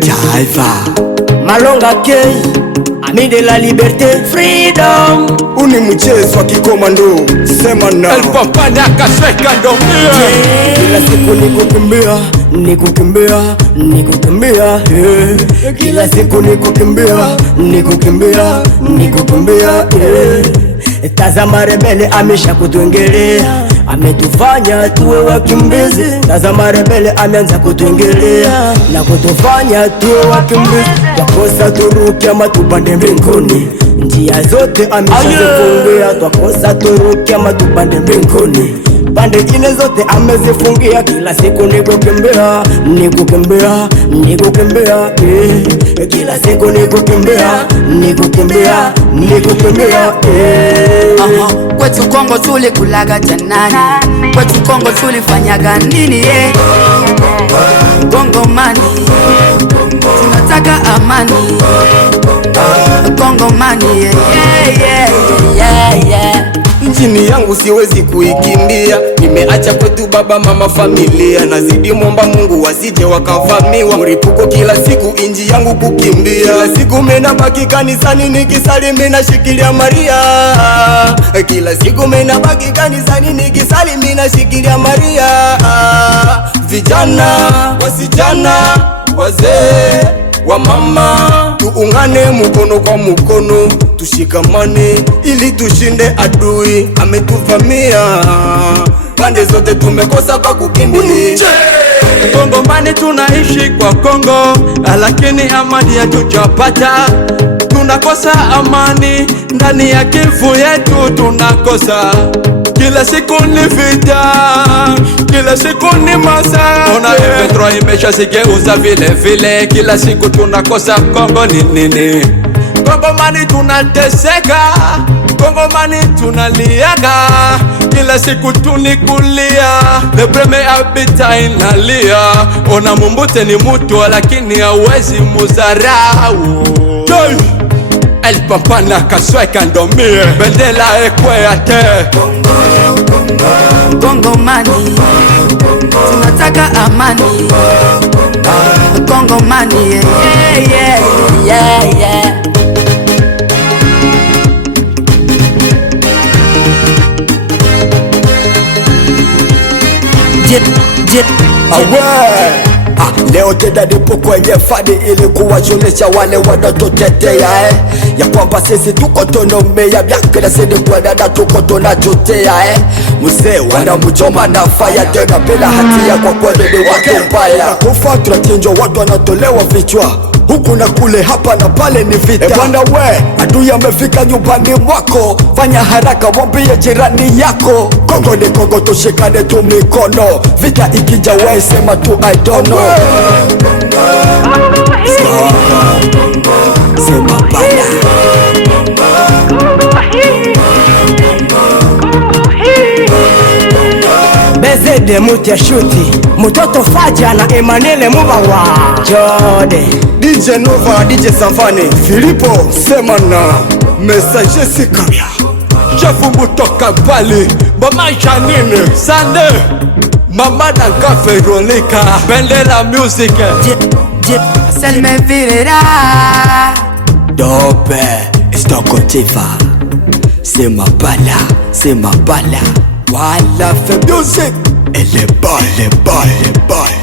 Jaiva Malonga K, ami de la liberté, freedom. Uni mchezo wa kikomando, sema na El Papana Kasweka ndo kila siku nikukimbia, nikukimbia, nikukimbia, kila siku nikukimbia, nikukimbia, nikukimbia, Tazama rebele amesha kutuingilia, ametufanya tuwe wakimbizi. Tazama rebele ameanza kutuingilia na kutufanya tuwe wakimbizi. Twakosa turuki ama tupande mbinguni, njia zote ameshazifungia. Twakosa turuki ama tupande mbinguni, pande ine zote amezifungia. Kila siku nikukimbia, nikukimbia, nikukimbia, kila siku nikukimbia, nikukimbia, nikukimbia, Kwetu Kongo tulikulaga janani, kwetu Kongo tulifanyaga nini Kongo mani, tunataka amani Kongo mani, Nchini yangu siwezi kuikimbia, nimeacha kwetu baba mama familia. Nazidi mwomba Mungu wasije wakavamiwa, mripuko kila siku inji yangu kukimbia. Kila siku mena baki kanisani nikisali mina shikilia Maria. Kila siku mena baki kanisani nikisali mina shikilia Maria. Vijana, wasichana, wazee, wa mama, tuungane mukono kwa mukono, tushikamane ili tushinde adui ametuvamia. Pande zote tumekosa pa kukimbia. Kongo mani tunaishi kwa Kongo, lakini amani hatujapata. Tunakosa amani ndani ya Kivu yetu, tunakosa. Kila siku ni vita, kila siku ni masa. Ona M23 imesha sigeuza vile vile. Kila siku tunakosa. Kongo ni nini? Kongo mani tunateseka, Kongo mani tunaliaga. Kila siku tunikulia, the premier habita inalia. Ona Mumbute ni mutu lakini hawezi muzarau. El Papana Kasweka ndo mie, bendela ekwete Kongo mani, tunataka amani Kongo mani, Leo tena nipo kwenye fadi ili kuwajulisha wale wanaotutetea ya kwamba sisi tuko tunomea miaka na sisi kwa dada tuko tunajutea Mzee wanamchoma na faya tena bila hatia, kwa kweli ni watu mbaya. Kufa tunachinjwa, watu wanatolewa vichwa huku na kule, hapa na pale ni vita. Bwana we, adui amefika nyumbani mwako, fanya haraka mwambie jirani yako. Kongo ni Kongo, tushikane tu mikono, vita ikija we sema tu I don't know. Sema baya Bezede mutia shuti, mutoto Faja na Emmanuel Mubawa Jode, DJ Nova, DJ Savane, Filipo, sema na Messager Sikamia, Chefu Mutoka Bali, Mama Janine, Sande, Mama Nanka Veronica, Bendela Music, Selme Virera, Dope, Stokotiva, sema bala, wala fe music, ele bale, bale, bale.